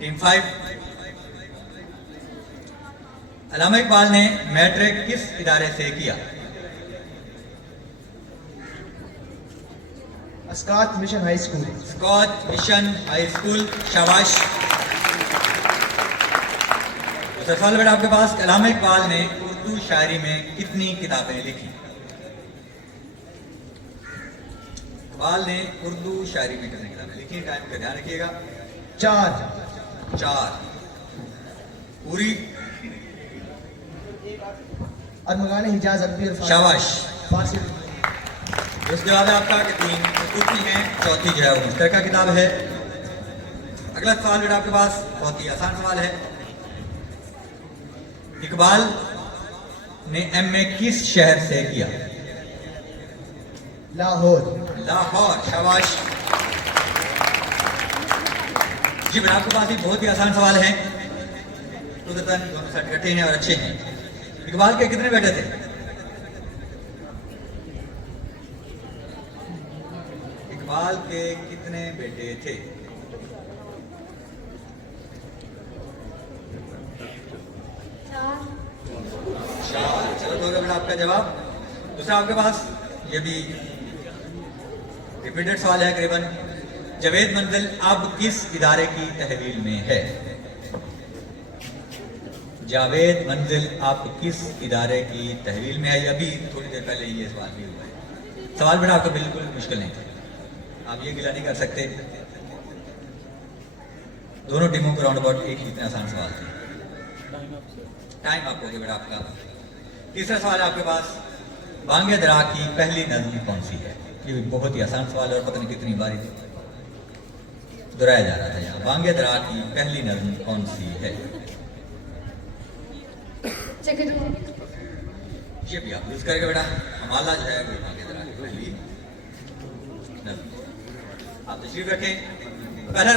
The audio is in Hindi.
टीम 5। अल्लामा इकबाल ने मैट्रिक किस इदारे से किया? Scotch Mission High School. Scotch Mission High School, शाबाश। दूसरा सवाल बेटा आपके पास, अल्लामा इकबाल ने उर्दू शायरी में कितनी किताबें लिखी? इकबाल ने उर्दू शायरी में कितनी किताबें लिखी? टाइम का ध्यान रखिएगा। 4। 4। पूरी? अरमगान हिजाज अरबी और शाबाश। फारसी। इस जवाब है आपका कि 3 कुर्ती है, चौथी जो है वो मुश्तरका किताब है। अगला सवाल बेटा आपके पास बहुत ही आसान सवाल है। इकबाल ने एमए किस शहर से किया? लाहौर। लाहौर, शाबाश। जी बेटा आपके पास भी बहुत ही आसान सवाल है। दोनों सेट कठिन हैं और अच्छे हैं। इकबाल के कितने बेटे थे? इकबाल के कितने बेटे थे? 4। चलो तो बेटा आपका जवाब। दूसरा आपके पास ये भी रिपीटेड सवाल है करीबन। जावेद मंजिल अब किस इदारे की तहवील में है? जावेद मंजिल अब किस इदारे की तहवील में है? अभी थोड़ी देर पहले ये सवाल भी हुआ है। सवाल बेटा आपका बिल्कुल मुश्किल नहीं, आप ये गिला नहीं कर सकते। दोनों टीमों को राउंड अबाउट एक इतना आसान सवाल था। टाइम आपको हो गया बेटा आपका। तीसरा सवाल है आपके पास, बांगे दरा की पहली नज्म कौन सी है? ये भी बहुत ही आसान सवाल है और पता नहीं कितनी बारी दोहराया जा रहा था यहाँ। बांगे दरा की पहली नज्म कौन सी है? ये भी आप यूज करेंगे बेटा। हमारा जो है वो बांगे दरा की पहली नज्म। आप तशरीफ रखें।